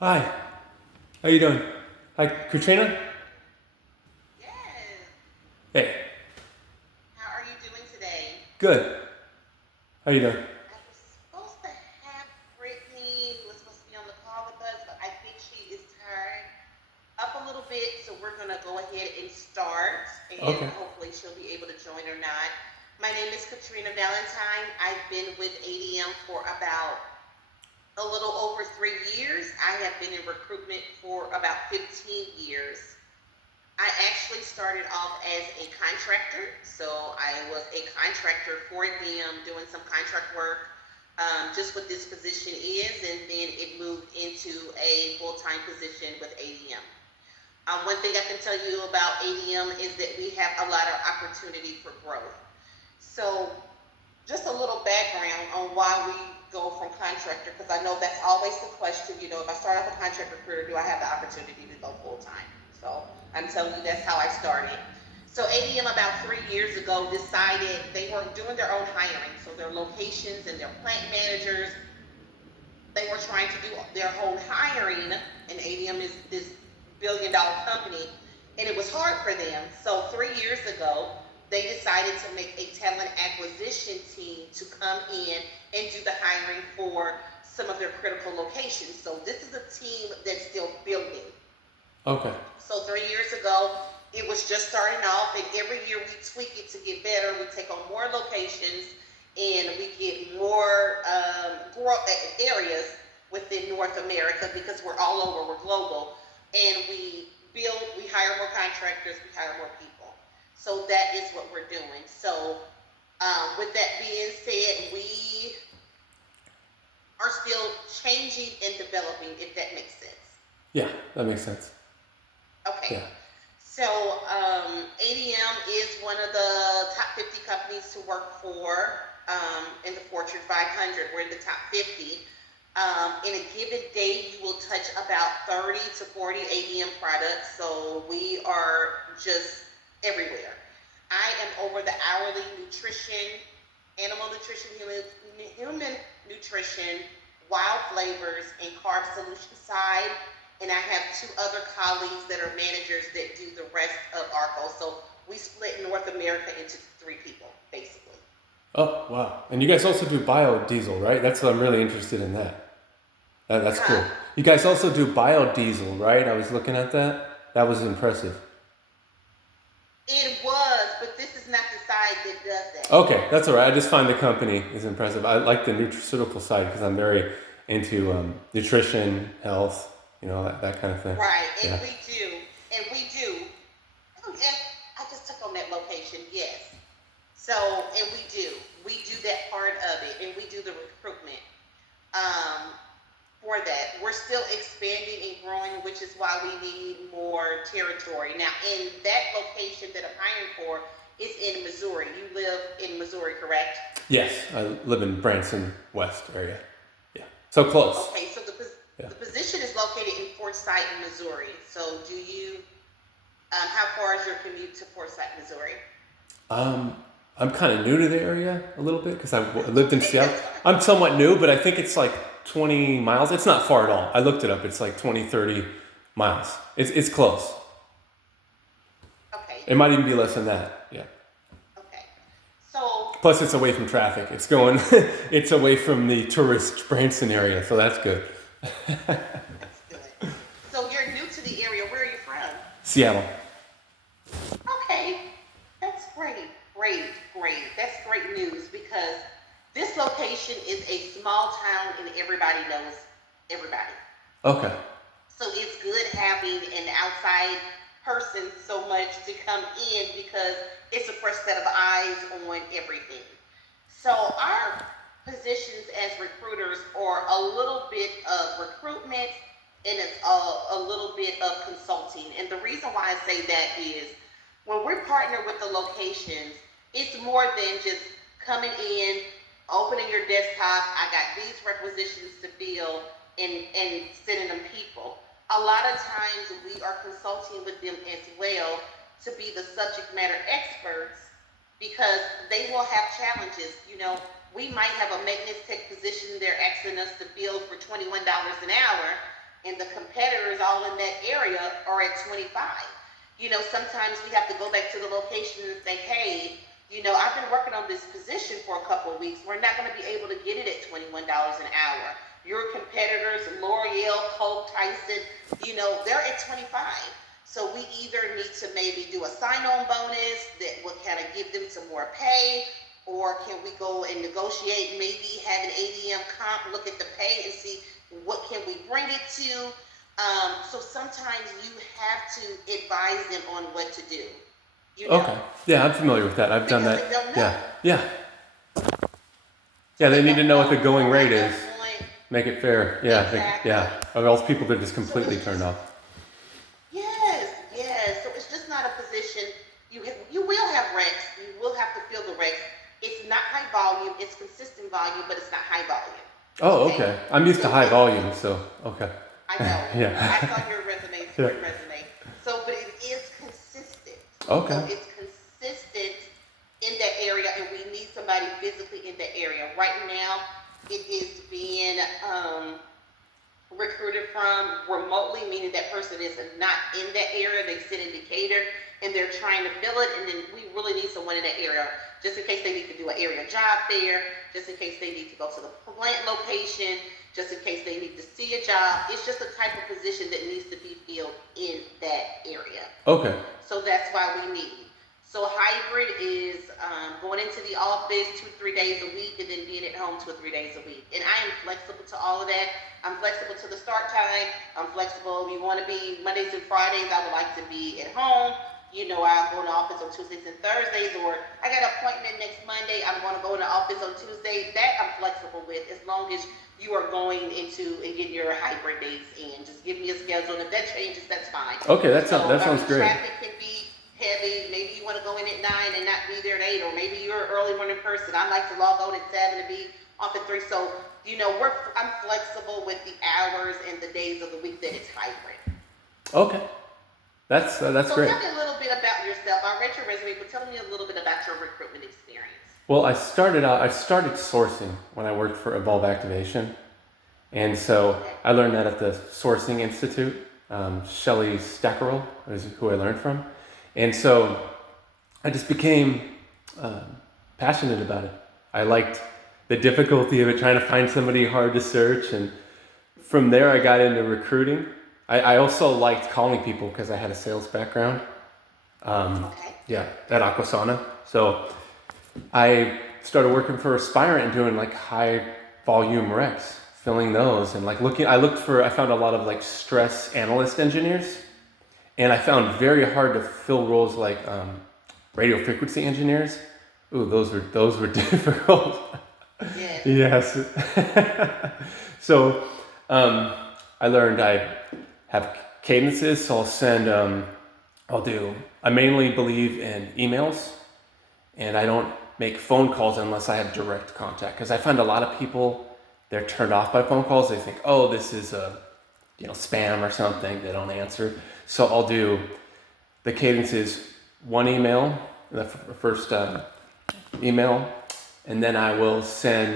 Hi, how you doing? Hi, Katrina. Yes. Hey, How are you doing today? good. How you doing? I was supposed to have Brittany, who was supposed to be on the call with us, but I think she is tired up a little bit, so we're gonna go ahead and start, and Okay. hopefully she'll be able to join or not. My name is Katrina Valentine. I've been with ADM for about a little over 3 years. I have been in recruitment for about 15 years. I actually started off as a contractor. So I was a contractor for them doing some contract work, just what this position is. And then it moved into a full time position with ADM. One thing I can tell you about ADM is that we have a lot of opportunity for growth. So, just a little background on why we go from contractor, because I know that's always the question. If I start off a contractor career, do I have the opportunity to go full time? So I'm telling you, that's how I started. So ADM about 3 years ago decided they were doing their own hiring. So their locations and their plant managers, they were trying to do their own hiring, and ADM is this billion-dollar company, and it was hard for them. So 3 years ago, they decided to make a talent acquisition team to come in and do the hiring for some of their critical locations. So this is a team that's still building. Okay. So 3 years ago, it was just starting off, and every year we tweak it to get better. We take on more locations, and we get more areas within North America because we're all over, we're global, and we hire more contractors, we hire more people. So that is what we're doing. So with that being said, we are still changing and developing, if that makes sense. Yeah, that makes sense. Okay. Yeah. So, ADM is one of the top 50 companies to work for in the Fortune 500. We're in the top 50. In a given day, you will touch about 30 to 40 ADM products. So, we are just everywhere. I am over the hourly nutrition, animal nutrition, human nutrition, wild flavors, and carb solution side. And I have two other colleagues that are managers that do the rest of ARCO. So we split North America into three people, basically. Oh, wow. And you guys also do biodiesel, right? That's what I'm really interested in that. That's Huh? cool. You guys also do biodiesel, right? I was looking at that. That was impressive. It was, but this is not the side that does that. Okay, that's all right. I just find the company is impressive. I like the nutraceutical side because I'm very into nutrition, health, that kind of thing. Right, Yeah. and we do. Oh, yeah, I just took on that location, yes. So, and we do that part of it, and we do the recruitment. Um, for that. We're still expanding and growing, which is why we need more territory. Now, in that location that I'm hiring for is in Missouri. You live in Missouri, correct? Yes, I live in Branson West area. Yeah, so close. Okay, so Yeah. the position is located in Forsyth, Missouri. So, how far is your commute to Forsyth, Missouri? Um, I'm kind of new to the area a little bit because I lived in Okay, Seattle. that's fine. I'm somewhat new, but I think it's like 20 miles. It's not far at all. I looked it up. It's like 20, 30 miles. It's close. Okay, It might even be less than that. Yeah. okay. So, Plus, it's away from traffic. It's going. It's away from the tourist Branson area, so that's good. that's good. So, you're new to the area. Where are you from? Seattle. Okay, that's great, great, great. That's great news because this location is a small town and everybody knows everybody. Okay. So it's good having an outside person so much to come in because it's a fresh set of eyes on everything. So our positions as recruiters are a little bit of recruitment and it's a little bit of consulting. And the reason why I say that is when we're partnered with the locations, it's more than just coming in, opening your desktop. I got these requisitions to fill and sending them people. A lot of times we are consulting with them as well to be the subject matter experts because they will have challenges. We might have a maintenance tech position they're asking us to fill for $21 an hour, and the competitors all in that area are at 25. Sometimes we have to go back to the location and say, hey, I've been working on this position for a couple of weeks. We're not going to be able to get it at $21 an hour. Your competitors, L'Oreal, Coke, Tyson, they're at 25. So we either need to maybe do a sign-on bonus that will kind of give them some more pay, or can we go and negotiate, maybe have an ADM comp, look at the pay and see what can we bring it to. So sometimes you have to advise them on what to do. Okay. Yeah, I'm familiar with that. I've done Because that. they don't know. Yeah. Yeah. Yeah, they need to know what the going rate At is. that point, Make it fair. Yeah. exactly. Yeah. Or else people are just So completely it's turned just, off. yes. So it's just not a position. You will have recs. You will have to fill the recs. It's not high volume. It's consistent volume, but it's not high volume. Oh, okay. I'm used to So high volume, so okay. I know. Yeah. I saw your resume. Yeah. Your resume. So, but it is consistent. Okay. So it's consistent in that area, and we need somebody physically in that area. Right now, it is being recruited from remotely, meaning that person is not in that area. They sit in Decatur and they're trying to fill it, and then we really need someone in that area, just in case they need to do an area job there, just in case they need to go to the plant location, just in case they need to see a job. It's just a type of position that needs to be filled in that area. Okay. So that's why we need. So hybrid is going into the office 2-3 days a week, and then being at home 2 or 3 days a week. And I am flexible to all of that. I'm flexible to the start time. I'm flexible. If you want to be Mondays and Fridays, I would like to be at home. I'll go in the office on Tuesdays and Thursdays, or I got an appointment next Monday, I'm going to go in the office on Tuesday. That I'm flexible with, as long as you are going into and getting your hybrid dates in. Just give me a schedule, and if that changes, that's fine. Okay, that sounds great. Traffic can be heavy. Maybe you want to go in at 9 and not be there at 8, or maybe you're an early morning person. I like to log on at 7 and be off at 3. So, I'm flexible with the hours and the days of the week that it's hybrid. Okay. That's So great. tell me a little bit about yourself. I read your resume, but tell me a little bit about your recruitment experience. Well, I started sourcing when I worked for Evolve Activation. And so I learned that at the Sourcing Institute. Shelley Stackerell is who I learned from. And so I just became passionate about it. I liked the difficulty of it, trying to find somebody hard to search. And from there, I got into recruiting. I also liked calling people because I had a sales background. Okay. Yeah, at Aquasana. So I started working for Aspirant and doing like high volume recs, filling those, and like I found a lot of like stress analyst engineers, and I found very hard to fill roles like radio frequency engineers. Ooh, those were difficult. Yes. Yes. So I learned I have cadences, so I mainly believe in emails, and I don't make phone calls unless I have direct contact, because I find a lot of people, they're turned off by phone calls. They think, oh, this is spam or something. They don't answer. So I'll do the cadences, one email, the first email, and then I will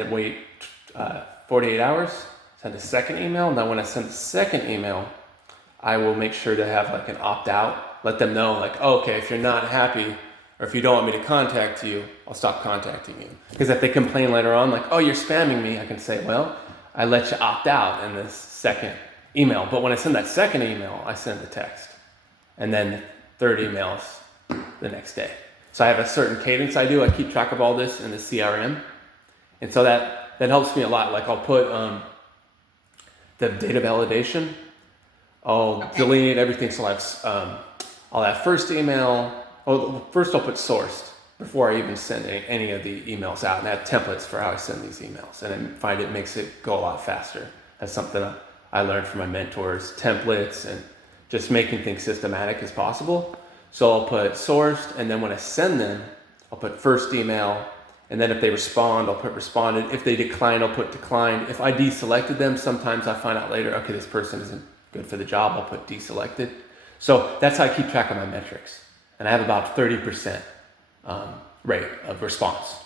wait 48 hours, send a second email. Now when I send the second email, I will make sure to have like an opt-out, let them know like, oh, okay, if you're not happy, or if you don't want me to contact you, I'll stop contacting you. Because if they complain later on, like, oh, you're spamming me, I can say, well, I let you opt out in this second email. But when I send that second email, I send the text. And then the third email is the next day. So I have a certain cadence I do. I keep track of all this in the CRM. And so that helps me a lot. Like I'll put the data validation. I'll delineate everything. So I'll have first email. Oh, first I'll put sourced before I even send any of the emails out, and I have templates for how I send these emails, and I find it makes it go a lot faster. That's something I learned from my mentors, templates, and just making things systematic as possible. So I'll put sourced, and then when I send them, I'll put first email, and then if they respond, I'll put responded. If they decline, I'll put declined. If I deselected them, sometimes I find out later, okay, this person isn't good for the job, I'll put deselected. So that's how I keep track of my metrics. And I have about 30% rate of response.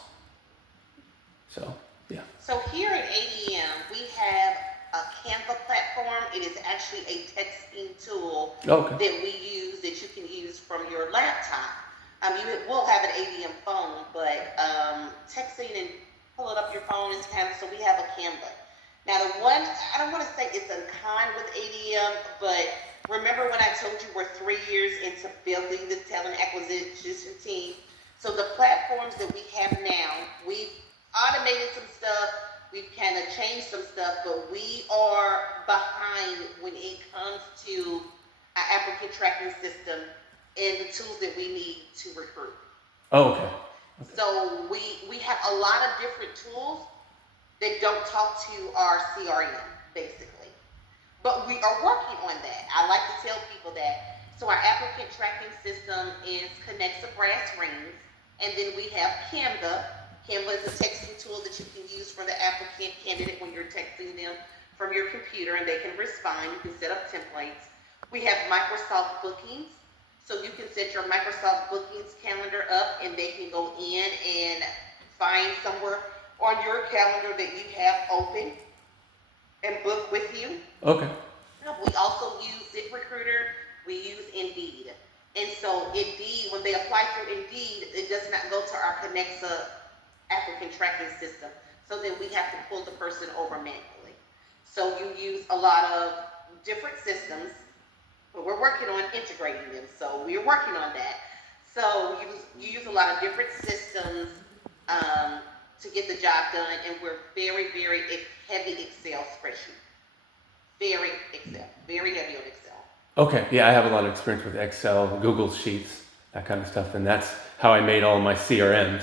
So, yeah. So here at ADM, we have a Canva platform. It is is actually a texting tool Okay. that we use that you can use from your laptop. You will have an ADM phone, but texting and pulling up your phone is kind of, so we have a Canva. Now, the one, I don't want to say it's a con with ADM, but remember when I told you we're 3 years into building the talent acquisition team? So the platforms that we have now, we've automated some stuff, we've kind of changed some stuff, but we are behind when it comes to our applicant tracking system and the tools that we need to recruit. Oh, okay. So we have a lot of different tools that don't talk to our CRM, basically. But we are working on that. I like to tell people that. So our applicant tracking system is Connexa Brass Rings, and then we have Canva. Canva is a texting tool that you can use for the applicant candidate when you're texting them from your computer, and they can respond. You can set up templates. We have Microsoft Bookings, so you can set your Microsoft Bookings calendar up, and they can go in and find somewhere on your calendar that you have open and book with you. Okay. We also use ZipRecruiter. We use Indeed. And so Indeed, when they apply through Indeed, it does not go to our Connexa applicant tracking system. So then we have to pull the person over manually. So you use a lot of different systems, but we're working on integrating them. So we're working on that. So you use a lot of different systems to get the job done, and we're very, very heavy Excel spreadsheet. Very heavy on Excel. Okay. Yeah, I have a lot of experience with Excel, Google Sheets, that kind of stuff, and that's how I made all my CRMs.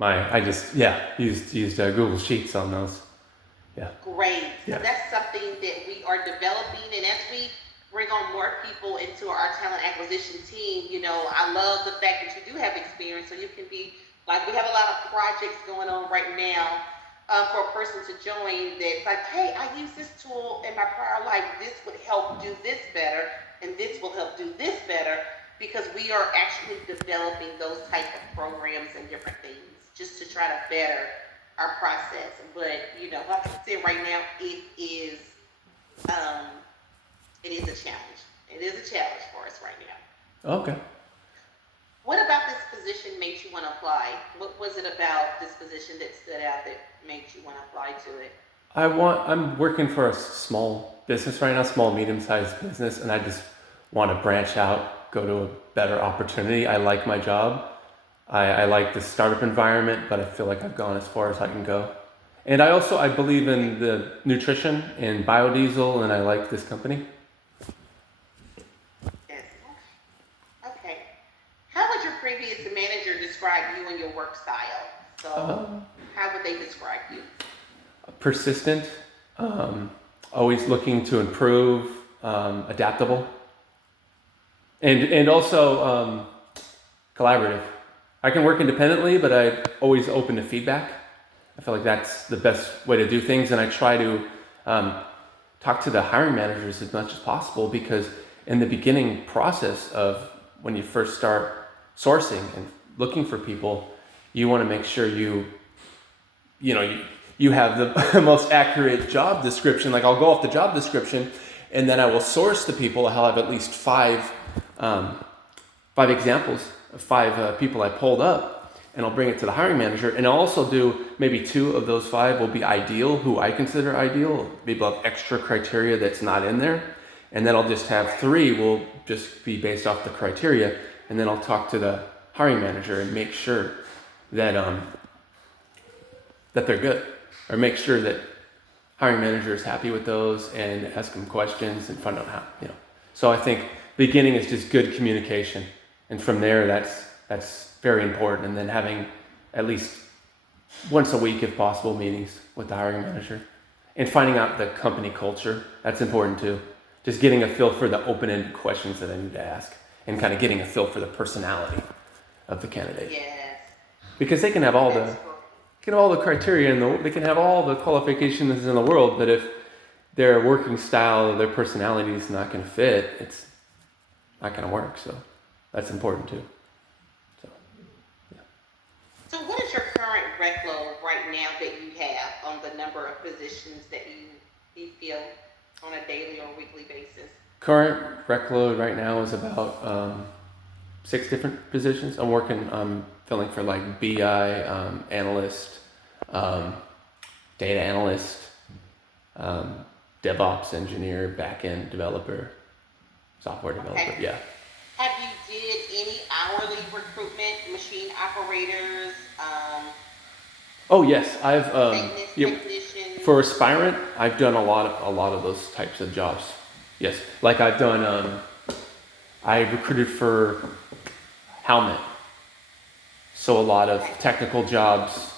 I just used Google Sheets on those. Yeah. Great. So Yeah. that's something that we are developing, and as we bring on more people into our talent acquisition team, I love the fact that you do have experience, so you can be like, we have a lot of projects going on right now for a person to join that's like, hey, I use this tool in my prior life. This would help do this better, and this will help do this better, because we are actually developing those type of programs and different things just to try to better our process. But, like I said, right now, it is a challenge. It is a challenge for us right now. Okay. What about this position made you want to apply? What was it about this position that stood out that made you want to apply to it? I'm working for a small business right now, small, medium-sized business, and I just want to branch out, go to a better opportunity. I like my job. I like the startup environment, but I feel like I've gone as far as I can go. And I believe in the nutrition and biodiesel, and I like this company. Yes. Okay. How would your previous manager describe you and your work style? So, how would they describe you? Persistent, always looking to improve, adaptable, and also collaborative. I can work independently, but I'm always open to feedback. I feel like that's the best way to do things, and I try to talk to the hiring managers as much as possible, because in the beginning process of when you first start sourcing and looking for people, you want to make sure you have the most accurate job description. Like, I'll go off the job description, and then I will source the people. I'll have at least five examples of five people I pulled up, and I'll bring it to the hiring manager. And I'll also do maybe 2 of those 5 will be ideal, who I consider ideal. Maybe I'll have extra criteria that's not in there. And then I'll just have 3 will just be based off the criteria. And then I'll talk to the hiring manager and make sure that that they're good, or make sure that hiring manager is happy with those, and ask them questions and find out how. So I think beginning is just good communication, and from there that's very important. And then having at least once a week, if possible, meetings with the hiring manager, and finding out the company culture. That's important too. Just getting a feel for the open-ended questions that I need to ask, and kind of getting a feel for the personality of the candidate. Yes. Because they can have all the criteria, and they can have all the qualifications in the world, but if their working style or their personality is not going to fit, it's not going to work. So that's important too. So what is your current workload right now that you have on the number of positions that you feel on a daily or weekly basis? Current rec load right now is about 6 different positions. I'm working, filling for like BI analyst, um, data analyst, DevOps engineer, backend developer, software developer. Okay. Yeah. Have you did any hourly recruitment, machine operators, Oh yes, I've maintenance yeah, technicians? for Aspirant, I've done a lot of those types of jobs. Yes, like I've done. I recruited for Helmet, so a lot of Okay. technical jobs.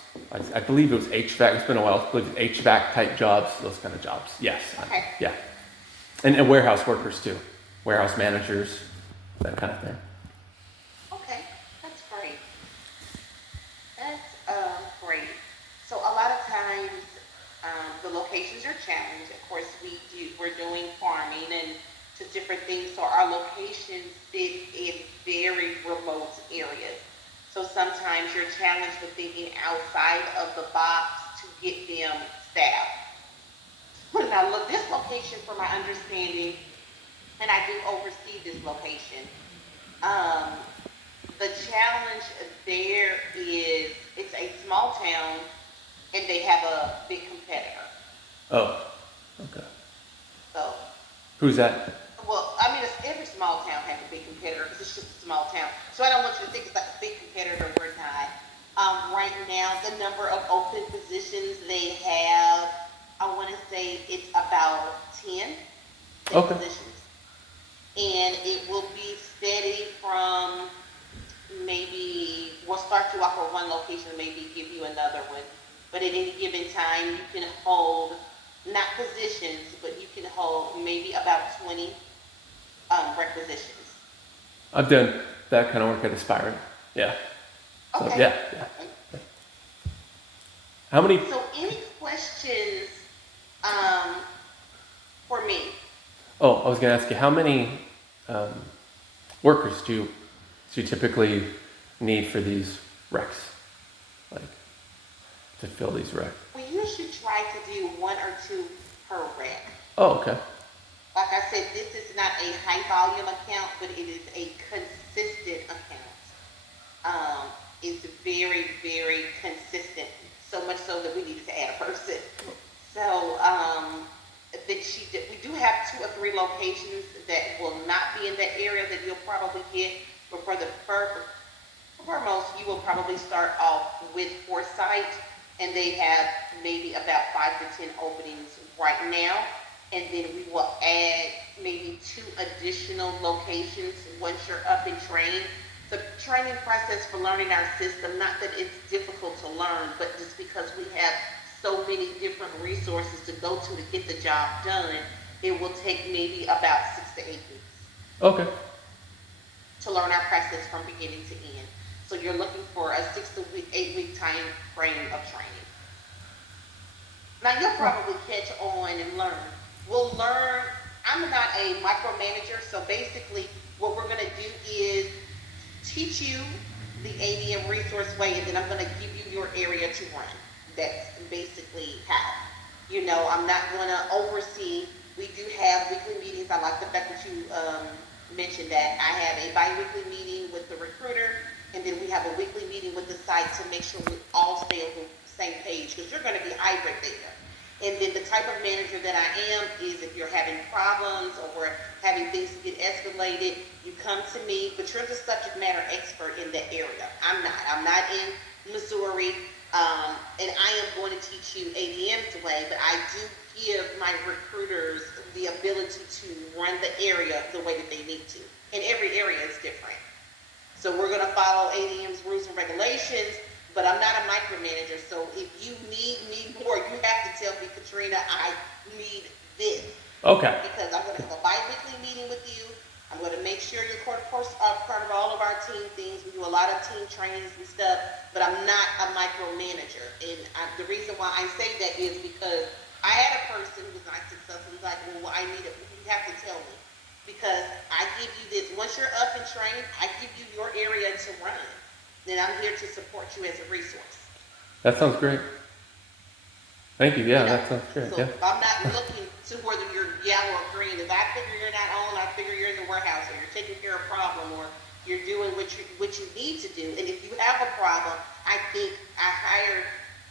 I believe it was HVAC. It's been a while. I believe it was HVAC type jobs, those kind of jobs. Yes, Okay. yeah, and warehouse workers too, warehouse managers, that kind of thing. Okay. That's great. That's great. So a lot of times, the locations are challenged. Of course, we're doing farming and just different things. So our locations sit in very remote areas. So sometimes you're challenged with thinking outside of the box to get them staffed. Now, look, this location, from my understanding, and I do oversee this location. Um, the challenge there is it's a small town and they have a big competitor. Oh, okay. So, Who's that? well, I mean, every small town has a big competitor because it's just a small town. So I don't want you to think it's like a big competitor. We're not. Right now, the number of open positions they have, I want to say it's about 10 Okay. positions. And it will be steady from maybe, we'll start you off with one location, maybe give you another one. But at any given time, you can hold, not positions, but you can hold maybe about 20 requisitions. I've done that kind of work at Aspirant. Yeah. So Okay. yeah, yeah. How many? So any questions um, for me? Oh, I was gonna ask you how many um, workers do you typically need for these recs, like to fill these recs? We usually try to do one or two per rec. Oh, okay. Like I said, this is not a high volume account, but it is a consistent account. It's very, very consistent. So much so that we needed to add a person. So we do have 2 or 3 locations that will not be in that area that you'll probably get. But for the foremost, you will probably start off with Foresight, and they have maybe about 5 to 10 openings right now. And then we will add maybe 2 additional locations once you're up and trained. The training process for learning our system, not that it's difficult to learn, but just because we have so many different resources to go to get the job done, it will take maybe about 6 to 8 weeks Okay. to learn our process from beginning to end. So you're looking for a 6 to 8 week time frame of training. Now you'll probably catch on and learn. We'll learn. I'm not a micromanager, so basically what we're going to do is teach you the ADM resource way, and then I'm going to give you your area to run. That's basically how. I'm not going to oversee. We do have weekly meetings. I like the fact that you mentioned that. I have a bi-weekly meeting with the recruiter, and then we have a weekly meeting with the site to make sure we all stay on the same page, because you're going to be hybrid there. And then the type of manager that I am is, if you're having problems or having things get escalated, you come to me, but you're the subject matter expert in that area. I'm not. I'm not in Missouri, and I am going to teach you ADM's way, but I do give my recruiters the ability to run the area the way that they need to. And every area is different. So we're going to follow ADM's rules and regulations, but I'm not a micromanager. So if you need me more, you have to tell me, Katrina, I need this. Okay. Because I'm going to have a bi-weekly meeting with you. I'm going to make sure you're part of all of our team things. We do a lot of team trainings and stuff, but I'm not a micromanager. And the reason why I say that is because I had a person who was not successful. Who's like, well, I need it. You have to tell me. Because I give you this. Once you're up and trained, I give you your area to run. Then I'm here to support you as a resource. That sounds great. Thank you. Yeah, You know, that sounds great. so Yeah. I'm not looking to whether you're yellow or green. If I figure you're not on, I figure you're in the warehouse or you're taking care of a problem or you're doing what you need to do. And if you have a problem, I think I hire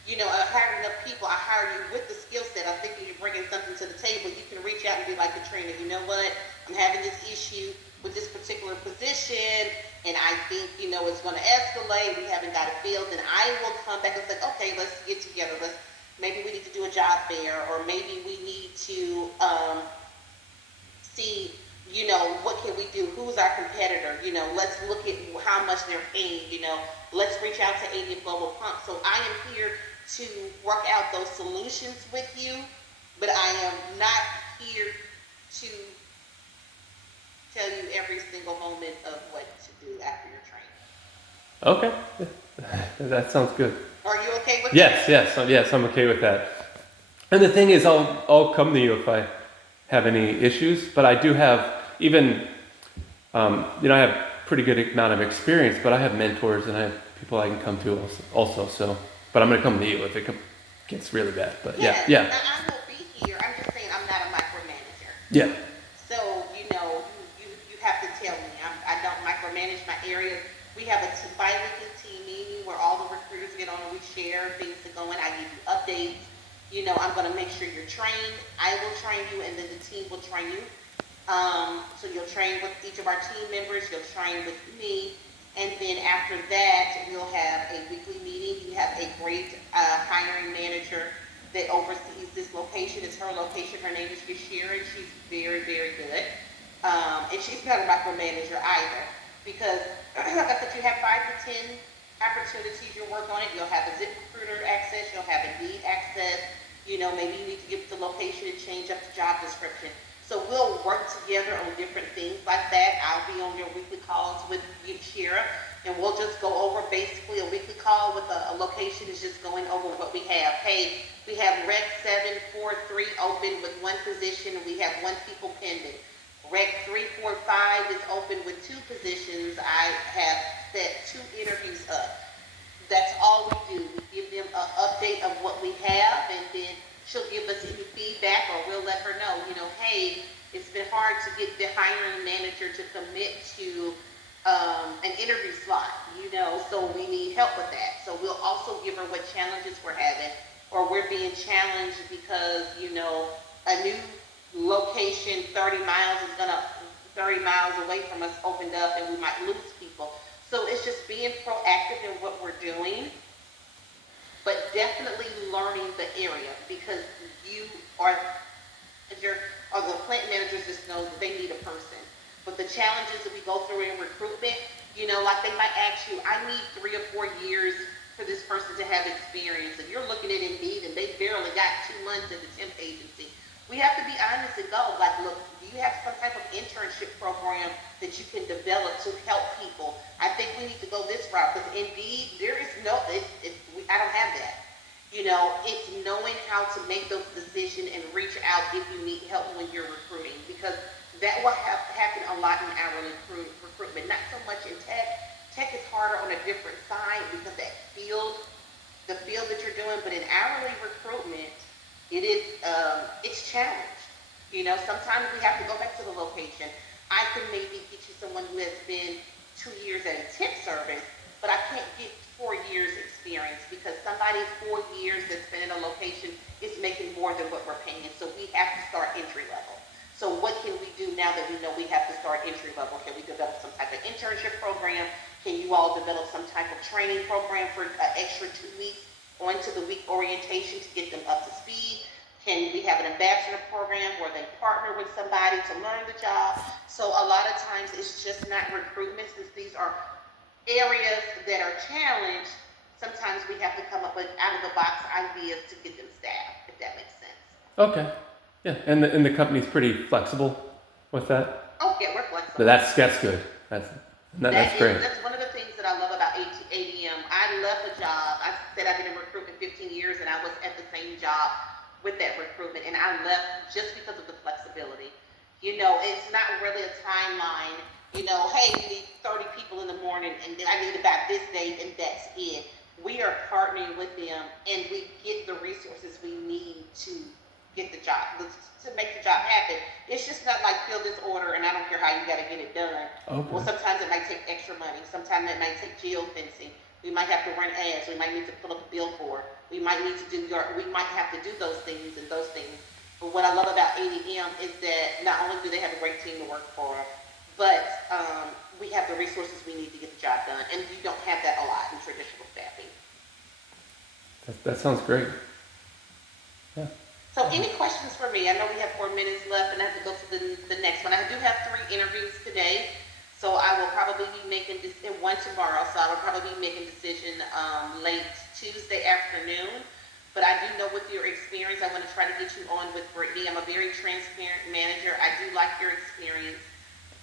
enough people. I hire you with the skill set. I think you're bringing something to the table. You can reach out and be like, Katrina, you know what? I'm having this issue with this particular position, and I think it's going to escalate. We haven't got it filled, and I will come back and say, okay, let's get together. Maybe we need to do a job fair, or maybe we need to see, what can we do? Who's our competitor? Let's look at how much they're paying. Let's reach out to ADM Global Pump. So I am here to work out those solutions with you, but I am not here to tell you every single moment of what to do after your training. Okay. That sounds good. Are you okay with that? Yes, I'm okay with that. And the thing is, I'll come to you if I have any issues. But I do have I have pretty good amount of experience. But I have mentors and I have people I can come to also. So, but I'm gonna come to you if it gets really bad. But yeah. I will be here. I'm just saying I'm not a micromanager. Yeah. So, you have to tell me. I don't micromanage my areas. We have a bi-weekly team meeting where all the recruiters get on and we share things that go in. I give you updates. I'm going to make sure you're trained. I will train you, and then the team will train you. So you'll train with each of our team members. You'll train with me. And then after that, we'll have a weekly meeting. You have a great hiring manager that oversees this location. It's her location. Her name is Yashira, and she's very, very good. And she's not a micromanager either, because like I said, you have 5 to 10 opportunities you'll work on it. You'll have a ZipRecruiter access. You'll have Indeed access. Maybe you need to give the location and change up the job description. So we'll work together on different things like that. I'll be on your weekly calls with Yashira, and we'll just go over basically a weekly call with a location is just going over what we have. Hey, we have Rec 743 open with 1 position, and we have 1 people pending. Rec 345 is open with 2 positions. I have set 2 interviews up. That's all we do. We give them an update of what we have, and then she'll give us any feedback, or we'll let her know, hey, it's been hard to get the hiring manager to commit to an interview slot, so we need help with that. So we'll also give her what challenges we're having, or we're being challenged because, a new location 30 miles away from us opened up and we might lose people. So it's just being proactive in what we're doing, but definitely learning the area, because you are the plant managers just know that they need a person. But the challenges that we go through in recruitment, like they might ask you, I need 3 or 4 years for this person to have experience. And you're looking at Indeed and they barely got 2 months at the temp agency. We have to be honest and go, like, look, do you have some type of internship program that you can develop to help people? I think we need to go this route, because Indeed, there is I don't have that. It's knowing how to make those decisions and reach out if you need help when you're recruiting, because that will happen a lot in hourly recruitment, not so much in tech. Tech is harder on a different side because the field that you're doing, but in hourly recruitment, it's challenged. Sometimes we have to go back to the location. I can maybe get you someone who has been 2 years at a temp service, but I can't get 4 years experience, because somebody 4 years that's been in a location is making more than what we're paying. So we have to start entry level. So what can we do now that we know we have to start entry level? Can we develop some type of internship program? Can you all develop some type of training program for an extra 2 weeks onto the week orientation to get them up to speed? Can we have an ambassador program where they partner with somebody to learn the job? So a lot of times it's just not recruitment, since these are areas that are challenged. Sometimes we have to come up with out-of-the-box ideas to get them staffed, if that makes sense. Okay. Yeah, and the company's pretty flexible with that. Oh yeah, we're flexible. That's good. That's great. That's one of the things that I love about ADM. I left a job. I said I've been in recruitment 15 years, and I was at the same job with that recruitment, and I left just because of the flexibility. It's not really a timeline. Hey, you need 30 people in the morning, and then I need about this date, and that's it. we are partnering with them and we get the resources we need to get the job, to make the job happen. It's just not like fill this order and I don't care how you got to get it done. Well, Okay. sometimes it might take extra money. Sometimes it might take geofencing. We might have to run ads. We might need to put up a billboard. We might need to do your. We might have to do those things and those things. But what I love about ADM is that not only do they have a great team to work for, but we have the resources we need to get the job done, and you don't have that a lot in traditional staffing. That sounds great. Yeah. So any questions for me? I know we have 4 minutes left and I have to go to the next one. I do have 3 interviews today, so I will probably be making this, and one tomorrow, so I will probably be making a decision late Tuesday afternoon. But I do know with your experience, I want to try to get you on with Brittany. I'm a very transparent manager. I do like your experience.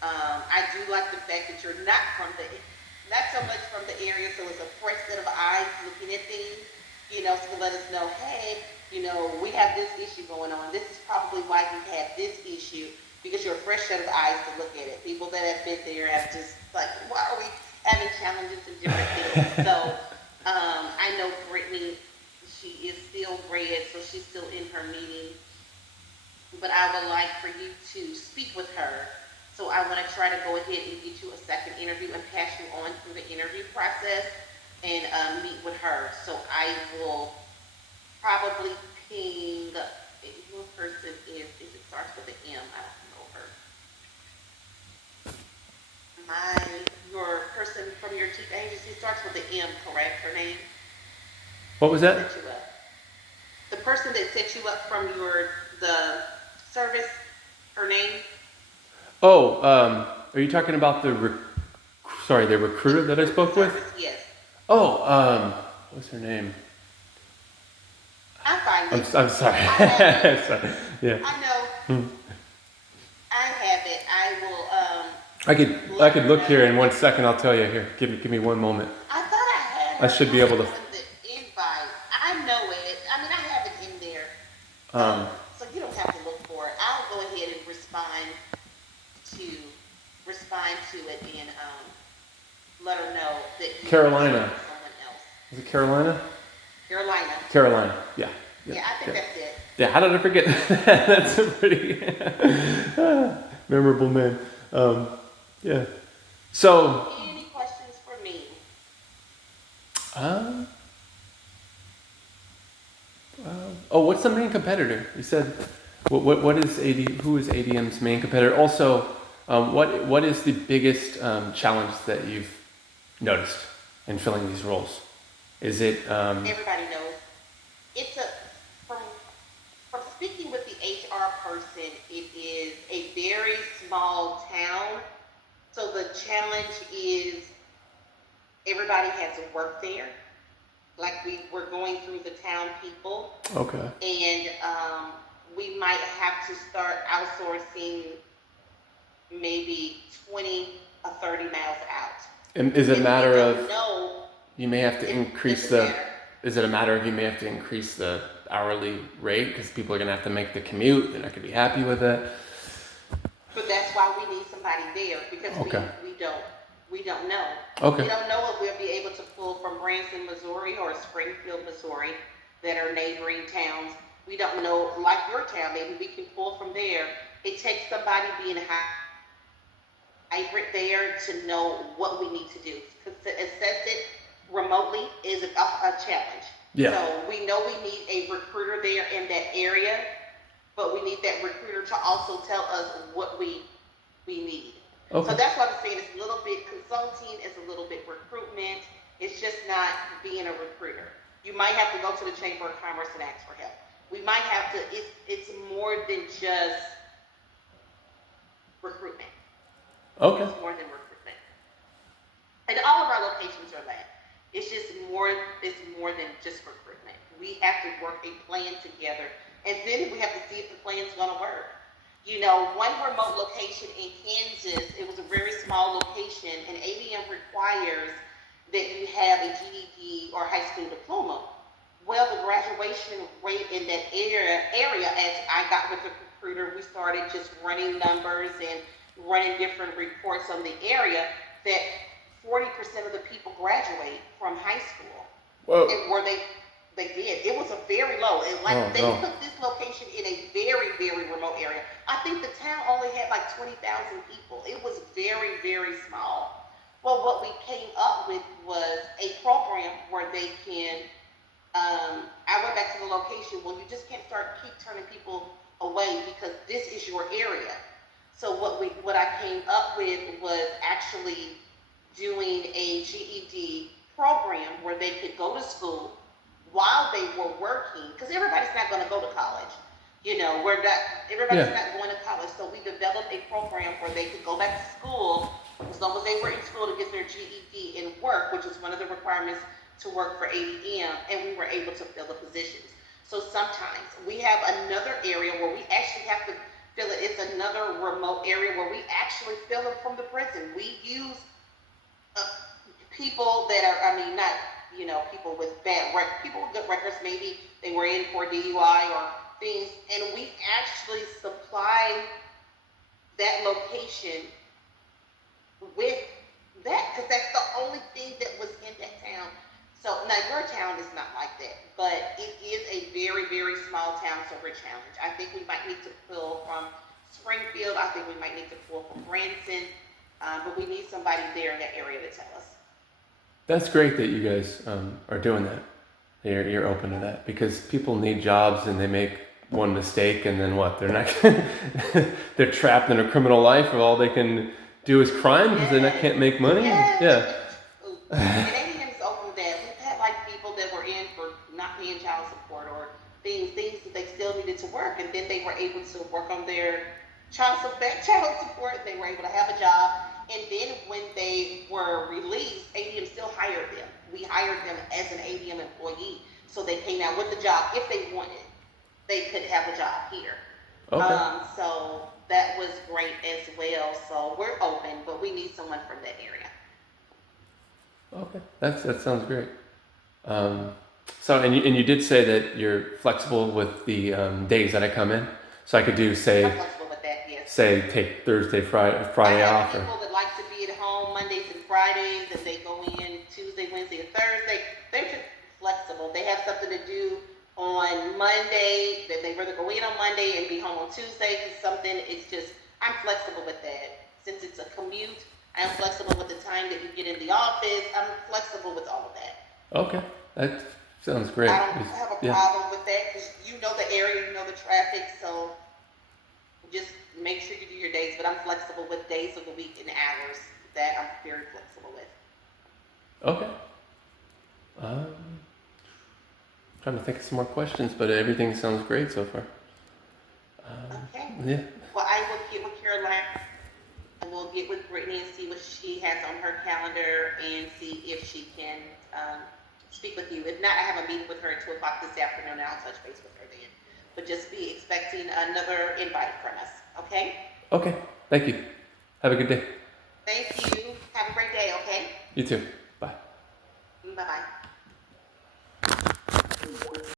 I do like the fact that you're not so much from the area, so it's a fresh set of eyes looking at things, to let us know, hey, we have this issue going on. This is probably why we have this issue, because you're a fresh set of eyes to look at it. People that have been there have just like, why are we having challenges and different things? So I know Brittany, she is still red, so she's still in her meeting. But I would like for you to speak with her. So I want to try to go ahead and get you a second interview and pass you on through the interview process and meet with her. So I will probably ping who person is. If it starts with an M, I don't know her. Your person from your chief agency starts with an M, correct? Her name? What was that? Set you up. The person that set you up from the service, her name? Oh, are you talking about the recruiter that I spoke with? Service, yes. Oh, what's her name? I find it. I'm sorry. Sorry. Yeah. I know. I have it. I will. I could look here in 1 second. I'll tell you here. Give me one moment. I thought I had. I should be able to. The invite. I know it. I mean, I have it in there. Um, So you don't have to look for it. I'll go ahead and respond to it and let her know that you Carolina. someone else. Is it Carolina? Carolina. Carolina. Yeah. Yeah, I think that's it. Yeah. How did I forget that? That's a pretty memorable name. Yeah. So. Any questions for me? Um. What's the main competitor? You said, what is who is ADM's main competitor? Also, what is the biggest challenge that you've noticed in filling these roles? Is it? Everybody knows. It's from speaking with the HR person, it is a very small town. So the challenge is everybody has to work there. Like we're going through the town people, Okay. and we might have to start outsourcing maybe 20 or 30 miles out. And is it a And matter we don't of know you may have to if increase it's the? matter. Is it a matter of you may have to increase the hourly rate because people are gonna have to make the commute? They're not gonna be happy with it. But that's why we need somebody there, because Okay. we don't know. Okay. We don't know if we'll be able to pull from Branson, Missouri or Springfield, Missouri that are neighboring towns. We don't know, like your town, maybe we can pull from there. It takes somebody being hybrid there to know what we need to do. Because to assess it remotely is a challenge. Yeah. So we know we need a recruiter there in that area, but we need that recruiter to also tell us what we need. Okay. So that's what I'm saying. It's a little bit consulting, it's a little bit recruitment. It's just not being a recruiter. You might have to go to the Chamber of Commerce and ask for help. We might have to, it's more than just recruitment. Okay. It's more than recruitment. And all of our locations are that. It's more than just recruitment. We have to work a plan together, and then we have to see if the plan's gonna work. One remote location in Kansas, it was a very small location, and ADM requires that you have a GED or high school diploma. Well, the graduation rate in that area, as I got with the recruiter, we started just running numbers and running different reports on the area, that 40% of the people graduate from high school. Whoa. and where they did. It was a very low. And like Oh they no. put this location in a very, very remote area. I think the town only had like 20,000 people. It was very, very small. Well, what we came up with was a program where they can I went back to the location. Well, you just can't keep turning people away because this is your area. So what I came up with was actually doing a GED program where they could go to school while they were working, because everybody's not going to go to college. We're not, everybody's Yeah. not going to college. So we developed a program where they could go back to school as long as they were in school to get their GED and work, which is one of the requirements to work for ADM, and we were able to fill the positions. So sometimes we have another area where we actually have to fill it. It's another remote area where we actually fill it from the prison. We use uh, people that are, I mean, not, people with people with good records, maybe they were in for DUI or things, and we actually supply that location with that, because that's the only thing that was in that town. So now your town is not like that, but it is a very, very small town, so we're challenged. I think we might need to pull from Springfield. I think we might need to pull from Branson, but we need somebody there in that area to tell us. That's great that you guys are doing that. You're open to that because people need jobs and they make one mistake and then what? They're not. They're trapped in a criminal life, and all they can do is crime because they Yes, can't make money. yes. Yeah. And ADM is open to that. We've had like people that were in for not paying child support or things that they still needed to work, and then they were able to work on their child support. They were able to have a job, and then when they were released, ADM still hired them. We hired them as an ADM employee, so they came out with the job if they wanted. They could have a job here. Okay. So that was great as well. So we're open, but we need someone from that area. Okay. That sounds great. Um, so and you did say that you're flexible with the days that I come in, so I could do I'm flexible with that, yes. say take Thursday, I Friday have off, or people that like to be at home Mondays and Fridays, and they go in Tuesday, Wednesday, and Thursday. They're just flexible. They have something to do on Monday, that they rather go in on Monday and be home on Tuesday. Because something, it's just, I'm flexible with that. Since it's a commute, I'm flexible with the time that you get in the office. I'm flexible with all of that. okay, that sounds great. I don't have a Yeah. problem with that because you know the area, you know the traffic, so just make sure you do your days. But I'm flexible with days of the week and hours. That I'm very flexible with. Okay. Um, trying to think of some more questions, but everything sounds great so far. Okay. Yeah. Well, I will get with Caroline and we'll get with Brittany and see what she has on her calendar and see if she can speak with you. If not, I have a meeting with her at 2 o'clock this afternoon, and I'll touch base with her then. But just be expecting another invite from us, okay? Okay. Thank you. Have a good day. Thank you. Have a great day, okay? You too.